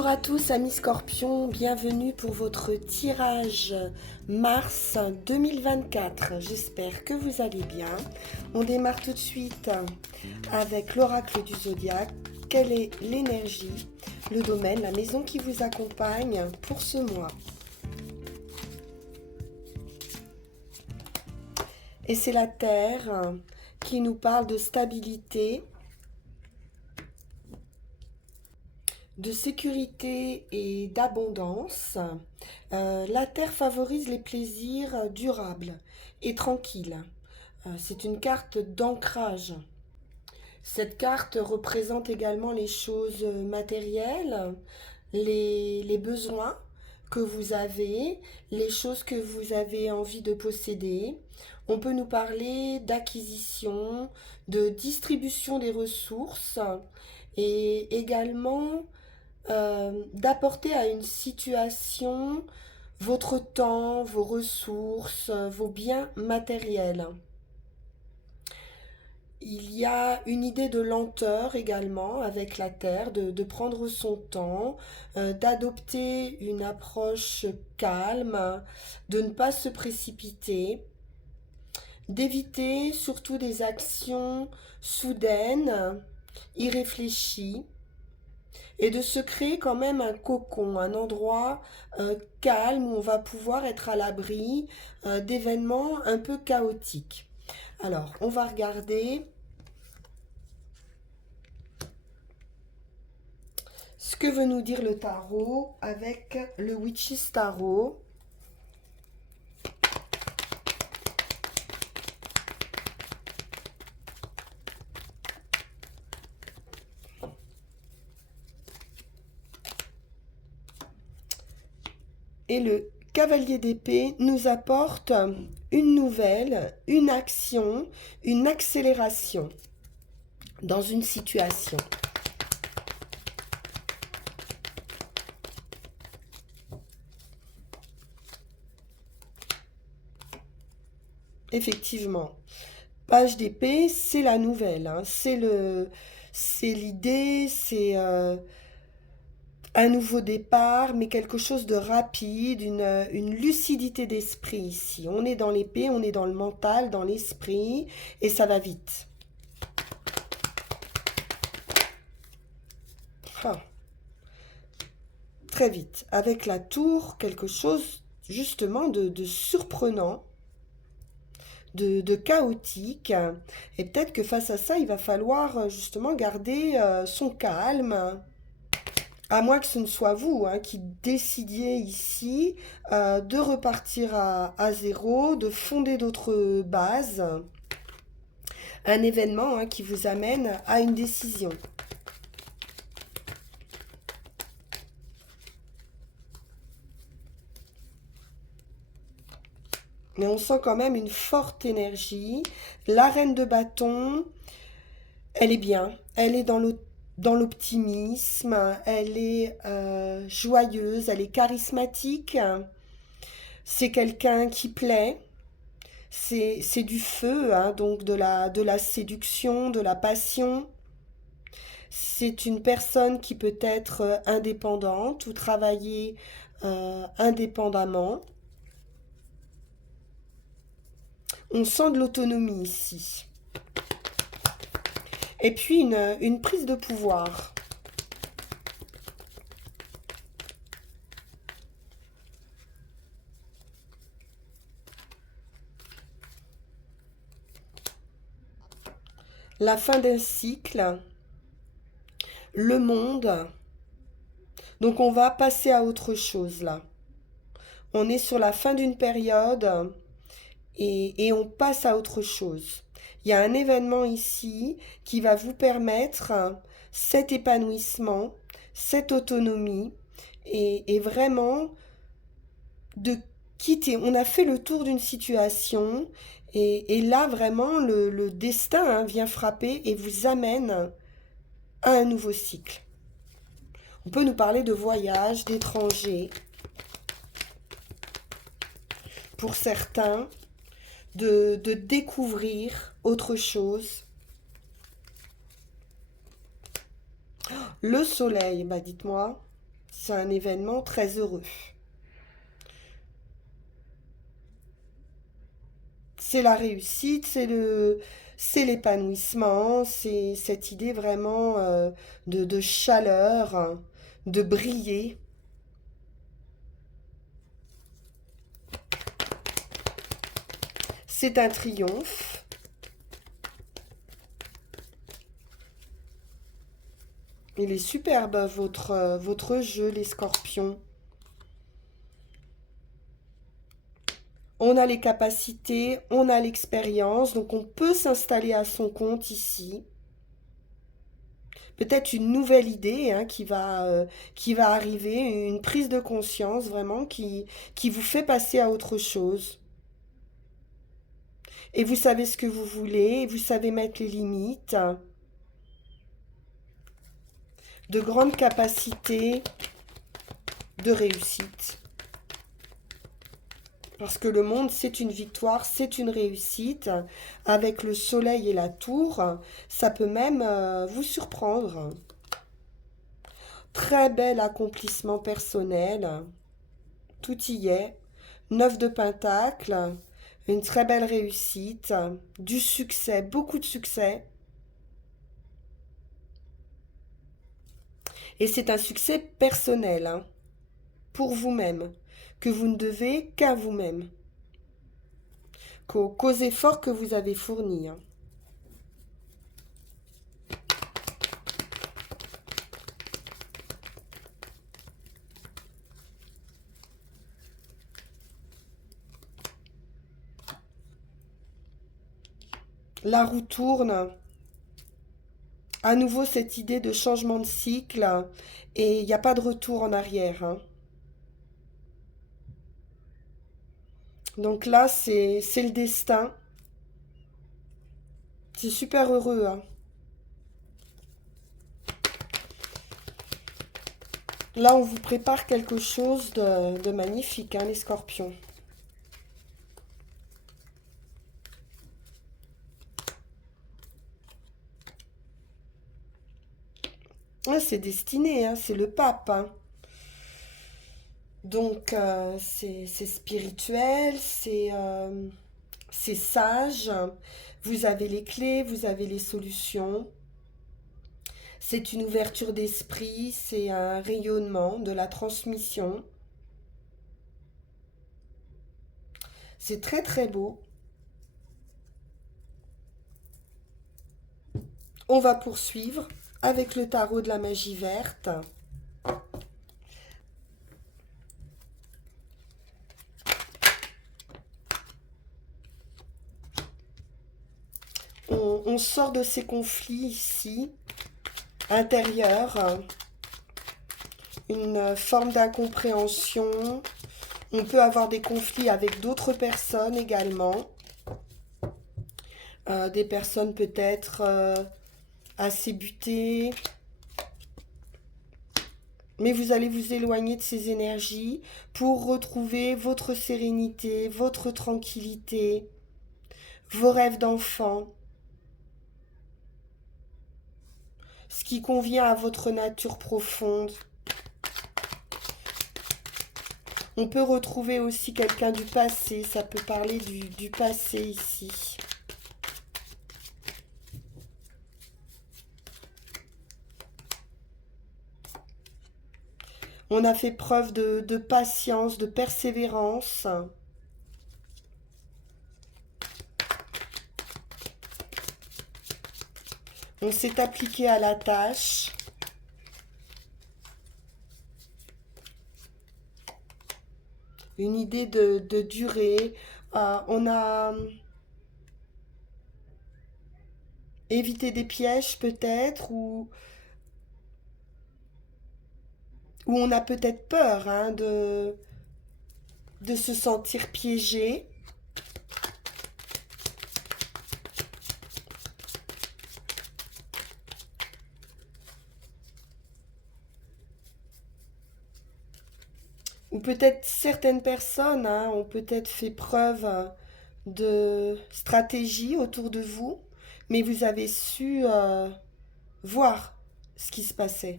Bonjour à tous, amis Scorpions, bienvenue pour votre tirage mars 2024. J'espère que vous allez bien. On démarre tout de suite avec l'oracle du zodiaque. Quelle est l'énergie, le domaine, la maison qui vous accompagne pour ce mois? Et c'est la Terre qui nous parle de stabilité, de sécurité et d'abondance. La Terre favorise les plaisirs durables et tranquilles. C'est une carte d'ancrage. Cette carte représente également les choses matérielles, les besoins que vous avez, les choses que vous avez envie de posséder. On peut nous parler d'acquisition, de distribution des ressources et également d'apporter à une situation votre temps, vos ressources, vos biens matériels. Il y a une idée de lenteur également avec la Terre, de prendre son temps, d'adopter une approche calme, de ne pas se précipiter, d'éviter surtout des actions soudaines, irréfléchies, et de se créer quand même un cocon, un endroit calme où on va pouvoir être à l'abri d'événements un peu chaotiques. Alors, on va regarder ce que veut nous dire le tarot avec le Witch's Tarot. Et le Cavalier d'épée nous apporte une nouvelle, une action, une accélération dans une situation. Effectivement, page d'épée, c'est la nouvelle, hein. C'est l'idée, c'est un nouveau départ, mais quelque chose de rapide, une lucidité d'esprit ici. On est dans l'épée, on est dans le mental, dans l'esprit, et ça va vite. Ah, très vite. Avec la tour, quelque chose justement de surprenant, de chaotique. Et peut-être que face à ça, il va falloir justement garder son calme. À moins que ce ne soit vous qui décidiez ici de repartir à zéro, de fonder d'autres bases. Un événement qui vous amène à une décision. Mais on sent quand même une forte énergie. La reine de bâton, elle est bien. Elle est dans l'optimisme. Elle est joyeuse. Elle est charismatique. C'est quelqu'un qui plaît. C'est du feu, hein, donc de la séduction, de la passion. C'est une personne qui peut être indépendante ou travailler indépendamment. On sent de l'autonomie ici. Et puis une prise de pouvoir. La fin d'un cycle. Le monde. Donc on va passer à autre chose là. On est sur la fin d'une période et on passe à autre chose. Il y a un événement ici qui va vous permettre cet épanouissement, cette autonomie et vraiment de quitter. On a fait le tour d'une situation et là vraiment le destin vient frapper et vous amène à un nouveau cycle. On peut nous parler de voyage, d'étrangers. Pour certains, de découvrir autre chose. Le soleil, bah dites-moi. C'est un événement très heureux. C'est la réussite, c'est l'épanouissement, c'est cette idée vraiment de chaleur, hein, de briller. C'est un triomphe. Il est superbe, votre jeu, les scorpions. On a les capacités, on a l'expérience, donc on peut s'installer à son compte ici. Peut-être une nouvelle idée hein, qui va arriver, une prise de conscience vraiment qui vous fait passer à autre chose. Et vous savez ce que vous voulez, et vous savez mettre les limites. De grandes capacités de réussite. Parce que le monde, c'est une victoire, c'est une réussite. Avec le soleil et la tour, ça peut même vous surprendre. Très bel accomplissement personnel. Tout y est. 9 de Pentacle. Une très belle réussite. Du succès, beaucoup de succès. Et c'est un succès personnel, hein, pour vous-même, que vous ne devez qu'à vous-même, qu'aux efforts que vous avez fournis. Hein. La roue tourne. À nouveau, cette idée de changement de cycle. Et il n'y a pas de retour en arrière. Hein. Donc là, c'est le destin. C'est super heureux. Hein. Là, on vous prépare quelque chose de magnifique, hein, les scorpions. Ah, c'est destiné, hein, c'est le pape. Hein. Donc, c'est spirituel, c'est sage. Vous avez les clés, vous avez les solutions. C'est une ouverture d'esprit, c'est un rayonnement, de la transmission. C'est très très beau. On va poursuivre avec le tarot de la magie verte. On sort de ces conflits ici, intérieurs, une forme d'incompréhension. On peut avoir des conflits avec d'autres personnes également. Des personnes peut-être assez butées. Mais vous allez vous éloigner de ces énergies pour retrouver votre sérénité, votre tranquillité, vos rêves d'enfant, ce qui convient à votre nature profonde. On peut retrouver aussi quelqu'un du passé, ça peut parler du passé ici. On a fait preuve de patience, de persévérance. On s'est appliqué à la tâche. Une idée de durée. On a évité des pièges peut-être, ou on a peut-être peur hein, de se sentir piégé. Ou peut-être certaines personnes hein, ont peut-être fait preuve de stratégie autour de vous, mais vous avez su voir ce qui se passait.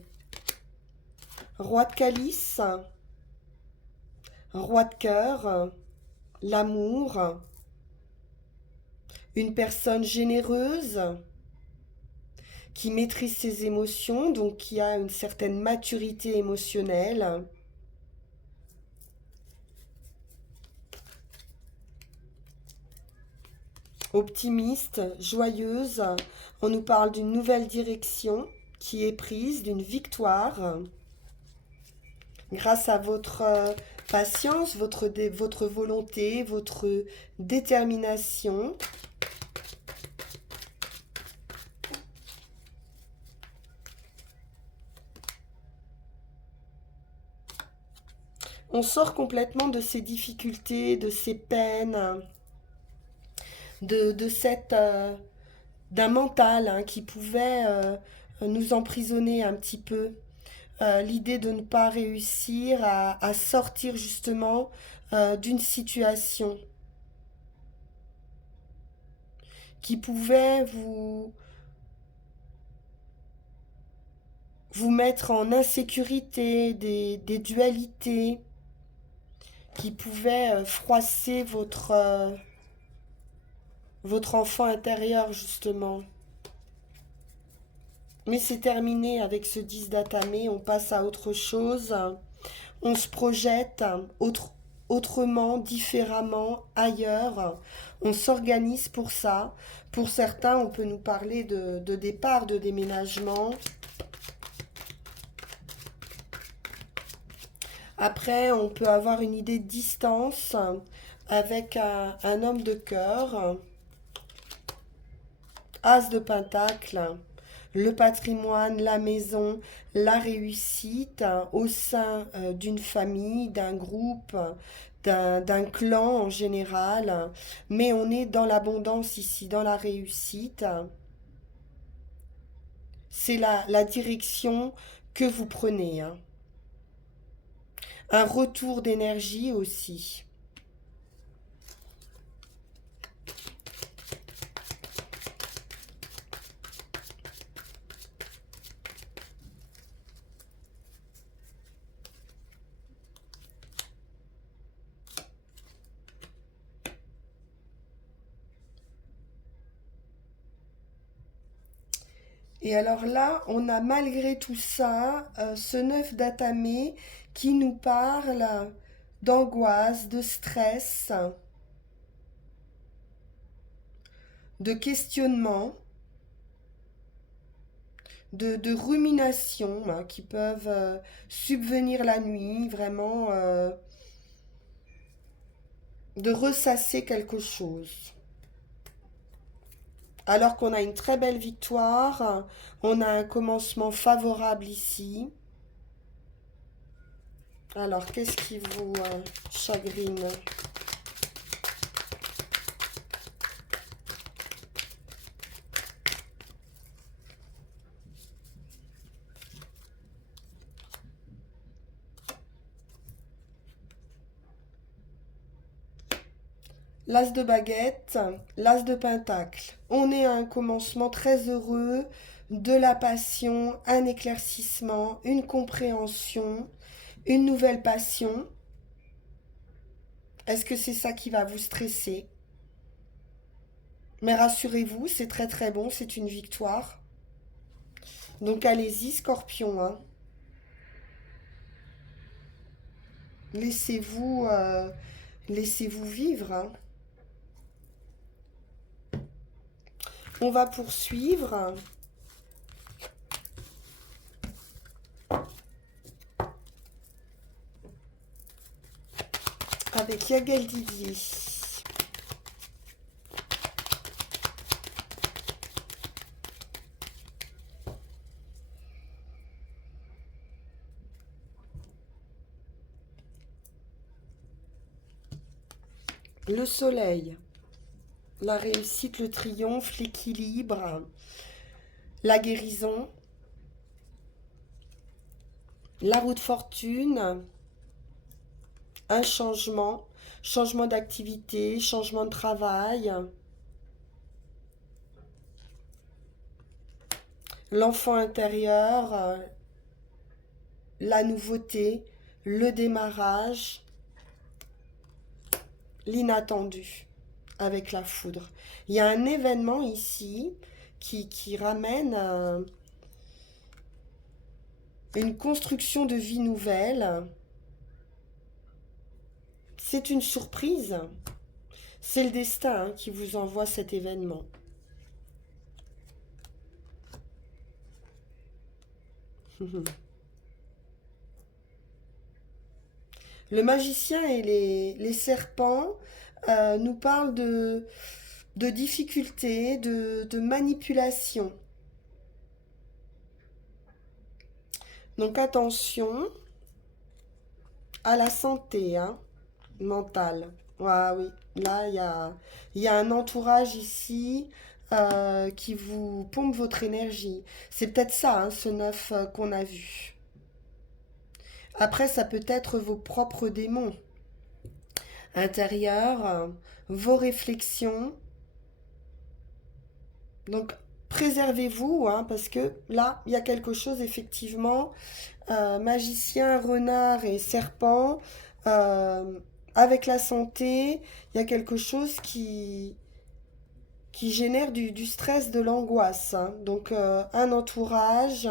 Roi de calice, roi de cœur, l'amour, une personne généreuse qui maîtrise ses émotions, donc qui a une certaine maturité émotionnelle. Optimiste, joyeuse, on nous parle d'une nouvelle direction qui est prise, d'une victoire, grâce à votre patience, votre volonté, votre détermination. On sort complètement de ces difficultés, de ces peines, de cette, d'un mental hein, qui pouvait nous emprisonner un petit peu. L'idée de ne pas réussir à sortir justement d'une situation qui pouvait vous mettre en insécurité, des dualités qui pouvaient froisser votre enfant intérieur justement. Mais c'est terminé avec ce 10 d'atamé, on passe à autre chose, on se projette autrement, différemment, ailleurs, on s'organise pour ça. Pour certains, on peut nous parler de départ, de déménagement. Après, on peut avoir une idée de distance avec un homme de cœur, as de pentacle, le patrimoine, la maison, la réussite au sein d'une famille, d'un groupe, d'un clan en général. Mais on est dans l'abondance ici, dans la réussite. C'est la direction que vous prenez, hein. Un retour d'énergie aussi. Et alors là, on a malgré tout ça, ce 9 d'atamé qui nous parle d'angoisse, de stress, de questionnement, de rumination hein, qui peuvent subvenir la nuit, vraiment de ressasser quelque chose. Alors qu'on a une très belle victoire, on a un commencement favorable ici. Alors, qu'est-ce qui vous chagrine? L'as de baguette, l'as de pentacle. On est à un commencement très heureux, de la passion, un éclaircissement, une compréhension, une nouvelle passion. Est-ce que c'est ça qui va vous stresser? Mais rassurez-vous, c'est très très bon, c'est une victoire. Donc allez-y, Scorpion, hein. Laissez-vous laissez-vous vivre, hein. On va poursuivre avec Yagal Didier. Le soleil, la réussite, le triomphe, l'équilibre, la guérison, la roue de fortune, un changement, changement d'activité, changement de travail, l'enfant intérieur, la nouveauté, le démarrage, l'inattendu avec la foudre. Il y a un événement ici qui ramène une construction de vie nouvelle. C'est une surprise. C'est le destin qui vous envoie cet événement. Le magicien et les serpents nous parlent de difficultés, de manipulation. Donc attention à la santé mentale. Ah oui, là il y a un entourage ici qui vous pompe votre énergie. C'est peut-être ça, ce 9 qu'on a vu. Après, ça peut être vos propres démons intérieurs, vos réflexions. Donc, préservez-vous, parce que là, il y a quelque chose, effectivement, magicien, renard et serpent, euh, avec la santé, il y a quelque chose qui génère du stress, de l'angoisse. Donc, un entourage,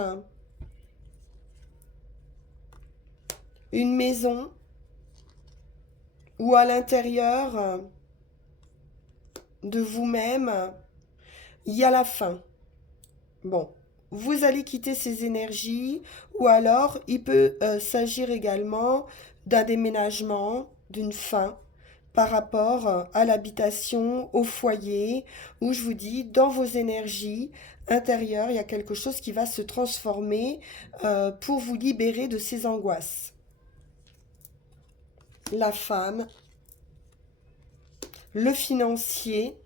une maison, ou à l'intérieur de vous-même, il y a la faim. Bon, vous allez quitter ces énergies, ou alors il peut s'agir également d'un déménagement, d'une fin par rapport à l'habitation, au foyer, où je vous dis, dans vos énergies intérieures, il y a quelque chose qui va se transformer pour vous libérer de ces angoisses. La femme, le financier,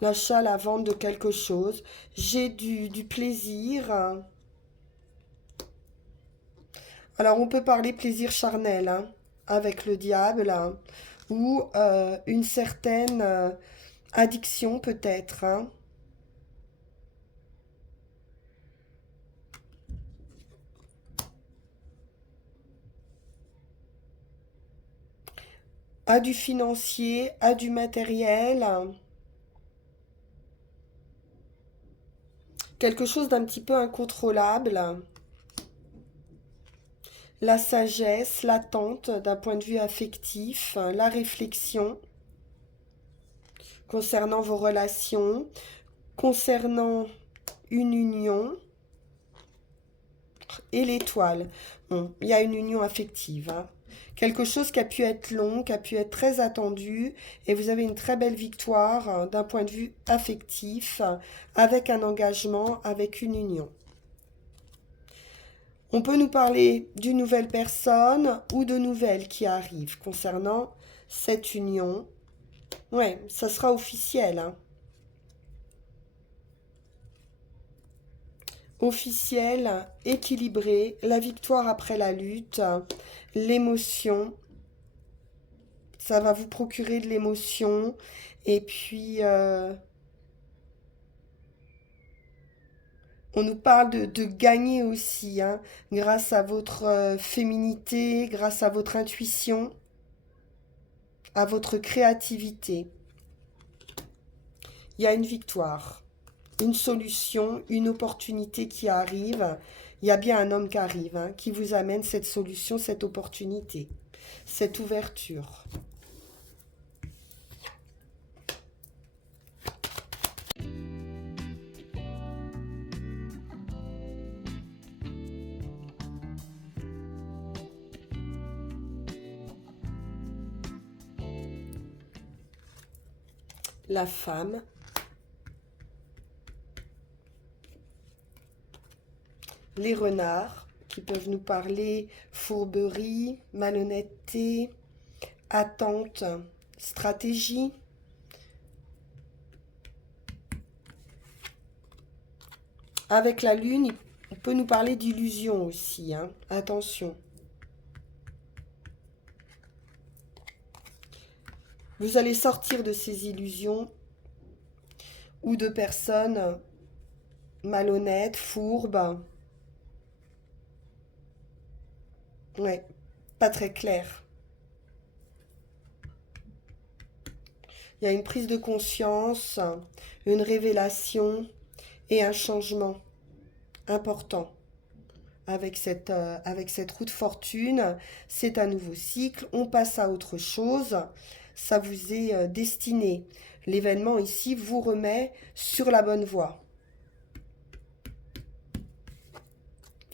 l'achat, la vente de quelque chose. J'ai du plaisir. Alors, on peut parler plaisir charnel avec le diable ou une certaine addiction peut-être. À du financier, à du matériel. Quelque chose d'un petit peu incontrôlable. La sagesse, l'attente d'un point de vue affectif, la réflexion concernant vos relations, concernant une union et l'étoile. Bon, il y a une union affective. Quelque chose qui a pu être long, qui a pu être très attendu, et vous avez une très belle victoire d'un point de vue affectif, avec un engagement, avec une union. On peut nous parler d'une nouvelle personne ou de nouvelles qui arrivent concernant cette union. Ouais, ça sera officiel. Officiel, équilibré, la victoire après la lutte, l'émotion. Ça va vous procurer de l'émotion. Et puis, on nous parle de gagner aussi, grâce à votre féminité, grâce à votre intuition, à votre créativité. Il y a une victoire, une solution, une opportunité qui arrive. Il y a bien un homme qui arrive, qui vous amène cette solution, cette opportunité, cette ouverture. La femme, les renards qui peuvent nous parler fourberie, malhonnêteté, attente, stratégie. Avec la lune, on peut nous parler d'illusion aussi, attention. Vous allez sortir de ces illusions ou de personnes malhonnêtes, fourbes, Ouais, pas très clair. Il y a une prise de conscience, une révélation et un changement important. Avec cette roue de fortune, c'est un nouveau cycle, on passe à autre chose, ça vous est destiné. L'événement ici vous remet sur la bonne voie,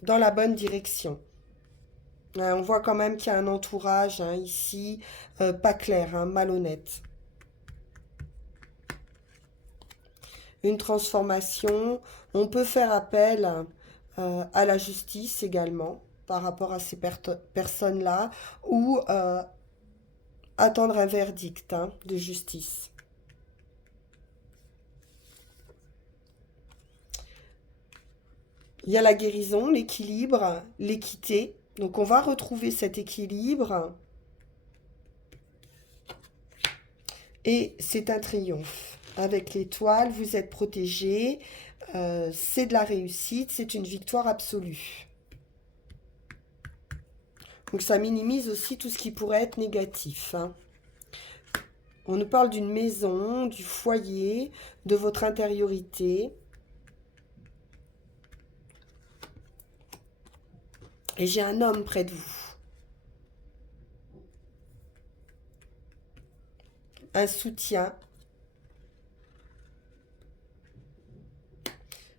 dans la bonne direction. On voit quand même qu'il y a un entourage hein, ici, pas clair, hein, malhonnête. Une transformation, on peut faire appel à la justice également par rapport à ces personnes-là ou attendre un verdict hein, de justice. Il y a la guérison, l'équilibre, l'équité. Donc on va retrouver cet équilibre et c'est un triomphe. Avec l'étoile, vous êtes protégé, c'est de la réussite, c'est une victoire absolue. Donc ça minimise aussi tout ce qui pourrait être négatif. Hein. On nous parle d'une maison, du foyer, de votre intériorité. Et j'ai un homme près de vous. Un soutien.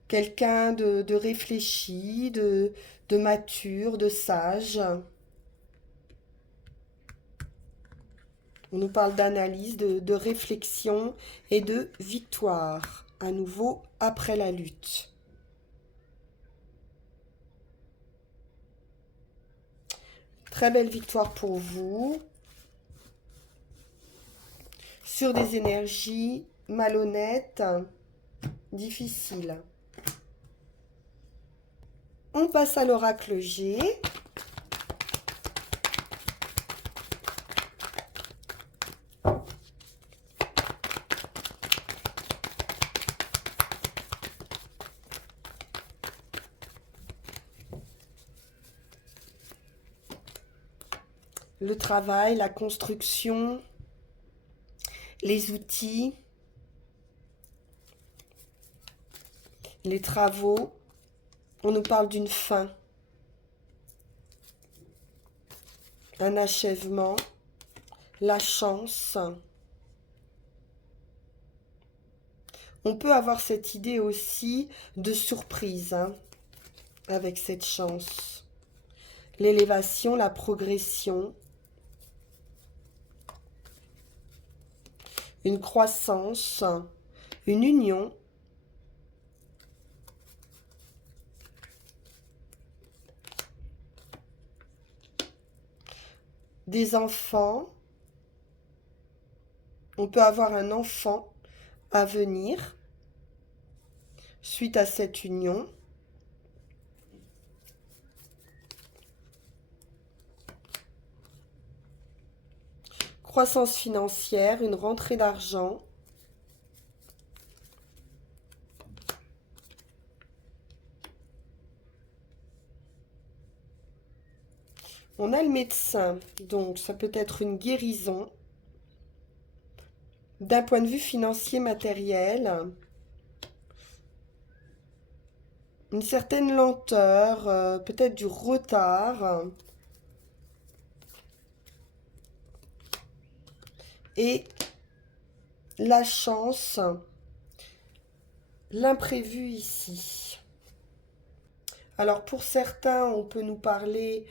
Quelqu'un de réfléchi, de mature, de sage. On nous parle d'analyse, de réflexion et de victoire. À nouveau, après la lutte. Très belle victoire pour vous. Sur des énergies malhonnêtes, difficiles. On passe à l'oracle G. Le travail, la construction, les outils, les travaux. On nous parle d'une fin, un achèvement, la chance. On peut avoir cette idée aussi de surprise hein, avec cette chance. L'élévation, la progression, une croissance, une union. Des enfants. On peut avoir un enfant à venir suite à cette union. Croissance financière, une rentrée d'argent. On a le médecin, donc ça peut être une guérison d'un point de vue financier matériel, une certaine lenteur, peut-être du retard, et la chance, l'imprévu ici. Alors pour certains, on peut nous parler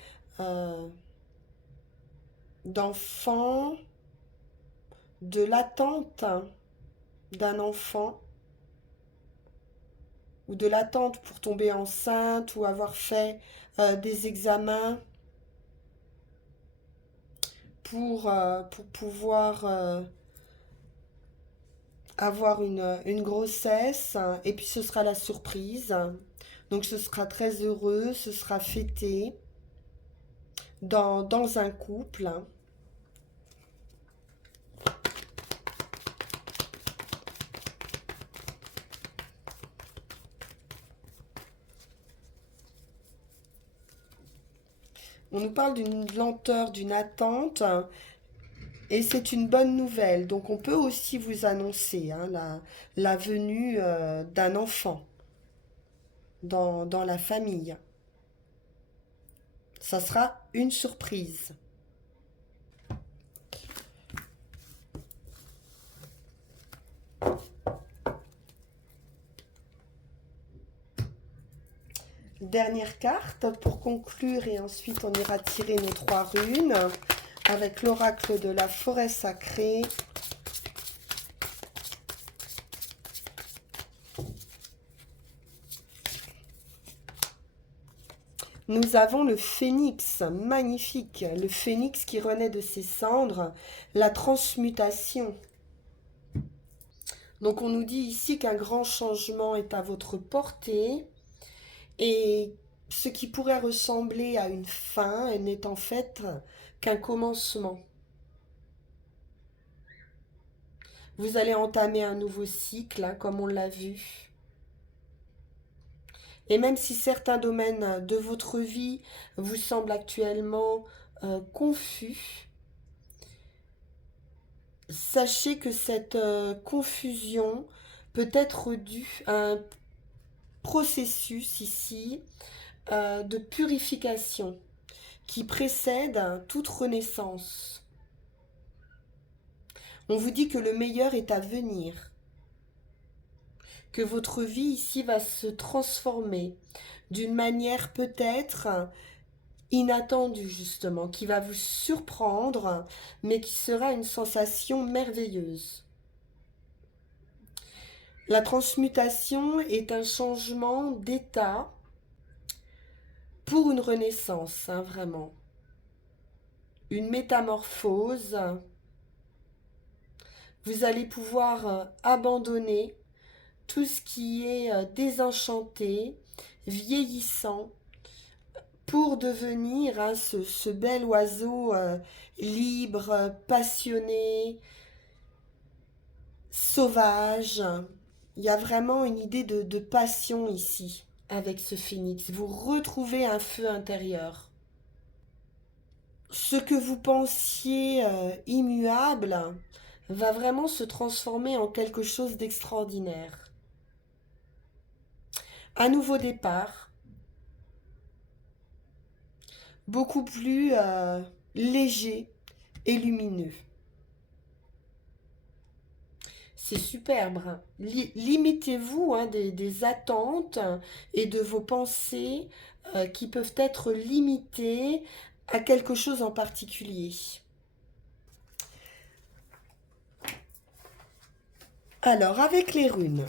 d'enfants, de l'attente d'un enfant, ou de l'attente pour tomber enceinte, ou avoir fait des examens pour pouvoir avoir une grossesse, et puis ce sera la surprise. Donc ce sera très heureux, ce sera fêté dans un couple. On nous parle d'une lenteur, d'une attente, et c'est une bonne nouvelle. Donc on peut aussi vous annoncer hein, la venue d'un enfant dans la famille. Ça sera une surprise. Dernière carte pour conclure et ensuite on ira tirer nos 3 runes avec l'oracle de la forêt sacrée. Nous avons le phénix, magnifique, le phénix qui renaît de ses cendres, la transmutation. Donc on nous dit ici qu'un grand changement est à votre portée et ce qui pourrait ressembler à une fin n'est en fait qu'un commencement. Vous allez entamer un nouveau cycle, hein, comme on l'a vu. Et même si certains domaines de votre vie vous semblent actuellement confus, sachez que cette confusion peut être due à un processus ici de purification qui précède toute renaissance. On vous dit que le meilleur est à venir, que votre vie ici va se transformer d'une manière peut-être inattendue justement, qui va vous surprendre, mais qui sera une sensation merveilleuse. La transmutation est un changement d'état pour une renaissance, hein, vraiment. Une métamorphose. Vous allez pouvoir abandonner tout ce qui est désenchanté, vieillissant, pour devenir hein, ce bel oiseau libre, passionné, sauvage. Il y a vraiment une idée de passion ici avec ce phénix. Vous retrouvez un feu intérieur. Ce que vous pensiez immuable va vraiment se transformer en quelque chose d'extraordinaire. Un nouveau départ, beaucoup plus léger et lumineux. C'est superbe. Hein. Limitez-vous hein, des attentes et de vos pensées qui peuvent être limitées à quelque chose en particulier. Alors, avec les runes.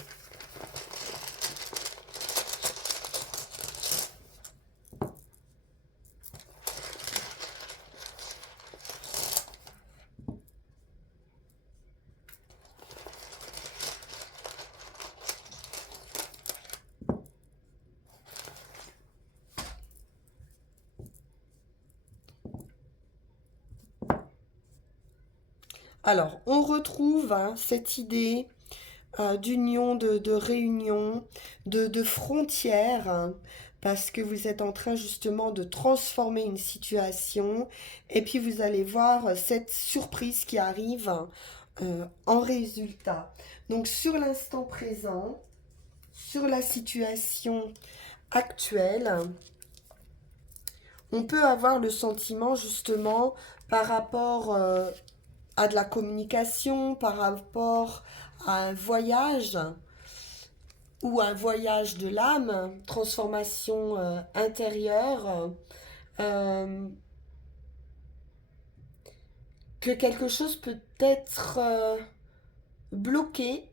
Alors, on retrouve hein, cette idée d'union, de réunion, de frontières, hein, parce que vous êtes en train justement de transformer une situation, et puis vous allez voir cette surprise qui arrive en résultat. Donc sur l'instant présent, sur la situation actuelle, on peut avoir le sentiment justement par rapport à de la communication, par rapport à un voyage ou un voyage de l'âme, transformation intérieure, euh, que quelque chose peut être bloqué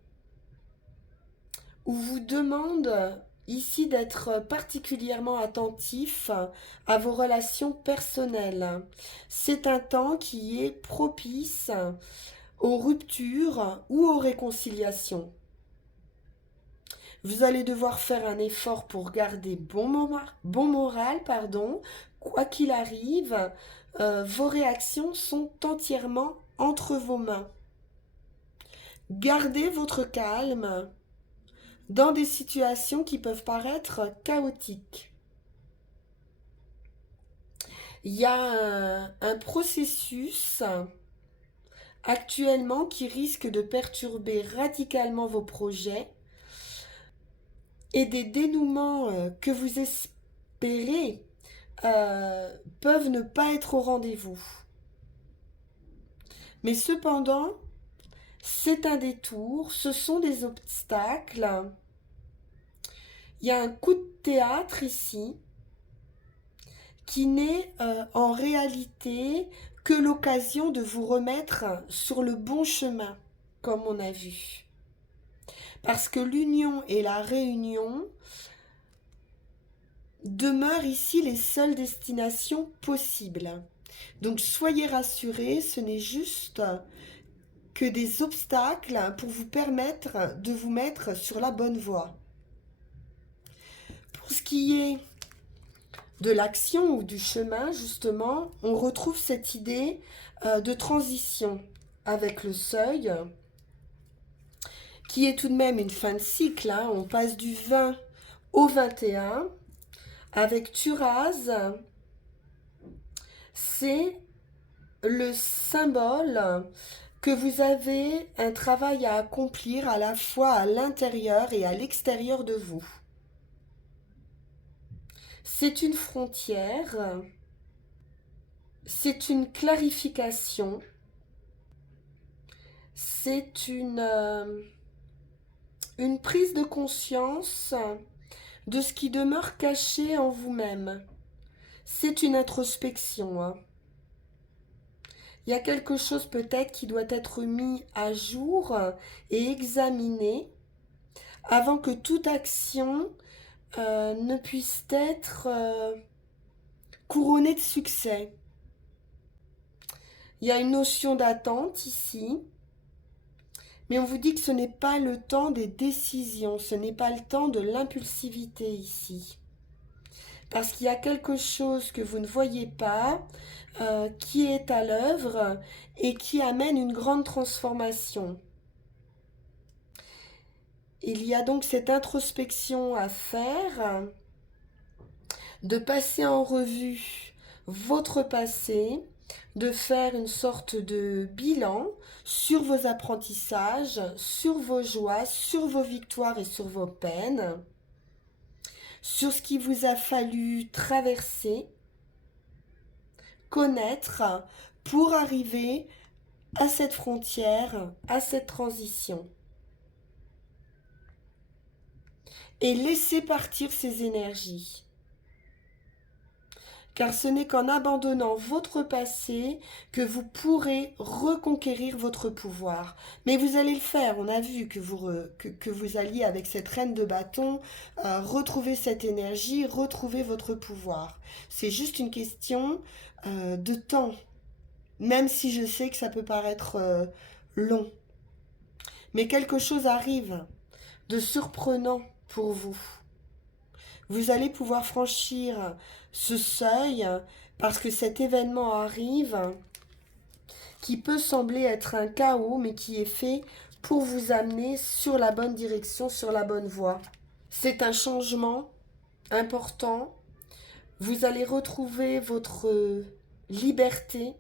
ou vous demande ici d'être particulièrement attentif à vos relations personnelles. C'est un temps qui est propice aux ruptures ou aux réconciliations. Vous allez devoir faire un effort pour garder bon moral, pardon. Quoi qu'il arrive, vos réactions sont entièrement entre vos mains. Gardez votre calme dans des situations qui peuvent paraître chaotiques. Il y a un processus actuellement qui risque de perturber radicalement vos projets et des dénouements que vous espérez peuvent ne pas être au rendez-vous. Mais cependant, c'est un détour, ce sont des obstacles. Il y a un coup de théâtre ici qui n'est en réalité que l'occasion de vous remettre sur le bon chemin, comme on a vu. Parce que l'union et la réunion demeurent ici les seules destinations possibles. Donc soyez rassurés, ce n'est juste que des obstacles pour vous permettre de vous mettre sur la bonne voie. Pour ce qui est de l'action ou du chemin, justement, on retrouve cette idée de transition avec le seuil, qui est tout de même une fin de cycle. Hein. On passe du 20 au 21. Avec Thuraz, c'est le symbole que vous avez un travail à accomplir à la fois à l'intérieur et à l'extérieur de vous. C'est une frontière, c'est une clarification, c'est une prise de conscience de ce qui demeure caché en vous-même. C'est une introspection. Hein. Il y a quelque chose peut-être qui doit être mis à jour et examiné avant que toute action ne puisse être couronnée de succès. Il y a une notion d'attente ici, mais on vous dit que ce n'est pas le temps des décisions, ce n'est pas le temps de l'impulsivité ici. Parce qu'il y a quelque chose que vous ne voyez pas, qui est à l'œuvre et qui amène une grande transformation. Il y a donc cette introspection à faire, de passer en revue votre passé, de faire une sorte de bilan sur vos apprentissages, sur vos joies, sur vos victoires et sur vos peines, sur ce qui vous a fallu traverser, connaître pour arriver à cette frontière, à cette transition. Et laisser partir ces énergies. Car ce n'est qu'en abandonnant votre passé que vous pourrez reconquérir votre pouvoir. Mais vous allez le faire, on a vu que vous alliez avec cette reine de bâton retrouver cette énergie, retrouver votre pouvoir. C'est juste une question de temps, même si je sais que ça peut paraître long. Mais quelque chose arrive de surprenant pour vous. Vous allez pouvoir franchir ce seuil parce que cet événement arrive qui peut sembler être un chaos mais qui est fait pour vous amener sur la bonne direction, sur la bonne voie. C'est un changement important. Vous allez retrouver votre liberté.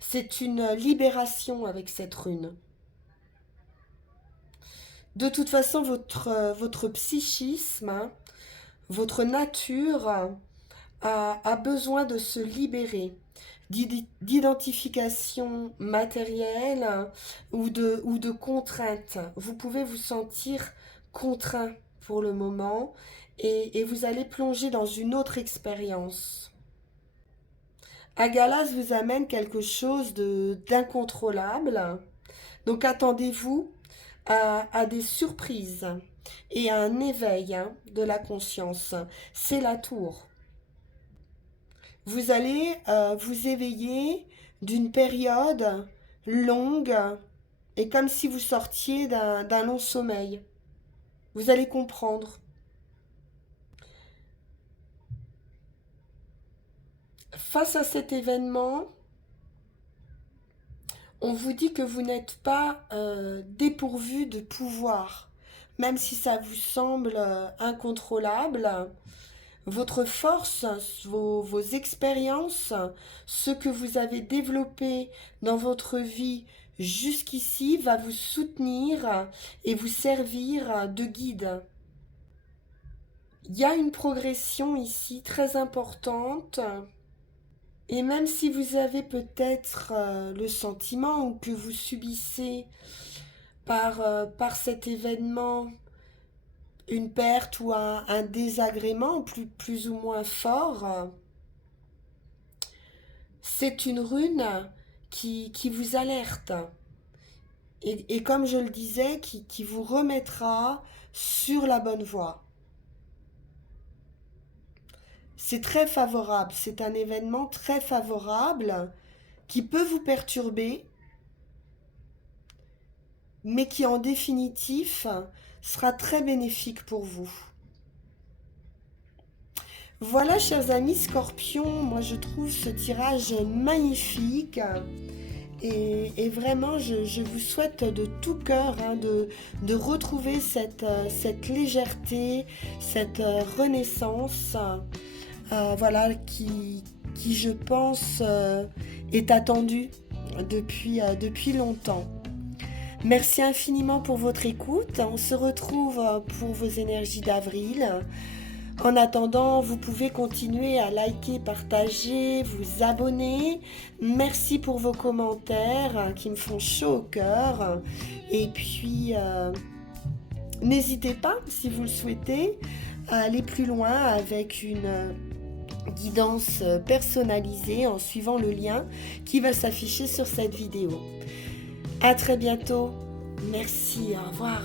C'est une libération avec cette rune. De toute façon, votre psychisme, hein, votre nature a besoin de se libérer d'identification matérielle ou de contraintes. Vous pouvez vous sentir contraint pour le moment et vous allez plonger dans une autre expérience. Agalas vous amène quelque chose d'incontrôlable. Donc attendez-vous à des surprises et à un éveil de la conscience. C'est la tour. Vous allez vous éveiller d'une période longue et comme si vous sortiez d'un long sommeil. Vous allez comprendre. Face à cet événement, on vous dit que vous n'êtes pas dépourvu de pouvoir. Même si ça vous semble incontrôlable, votre force, vos expériences, ce que vous avez développé dans votre vie jusqu'ici va vous soutenir et vous servir de guide. Il y a une progression ici très importante et même si vous avez peut-être le sentiment ou que vous subissez par cet événement une perte ou un désagrément plus ou moins fort, c'est une rune qui vous alerte et comme je le disais, qui vous remettra sur la bonne voie. C'est très favorable, c'est un événement très favorable qui peut vous perturber, mais qui en définitive sera très bénéfique pour vous. Voilà, chers amis Scorpions, moi je trouve ce tirage magnifique et vraiment je vous souhaite de tout cœur de retrouver cette légèreté, cette renaissance, voilà, qui je pense est attendue depuis longtemps. Merci infiniment pour votre écoute. On se retrouve pour vos énergies d'avril. En attendant, vous pouvez continuer à liker, partager, vous abonner. Merci pour vos commentaires qui me font chaud au cœur. Et puis, n'hésitez pas, si vous le souhaitez, à aller plus loin avec une guidance personnalisée en suivant le lien qui va s'afficher sur cette vidéo. À très bientôt. Merci, au revoir.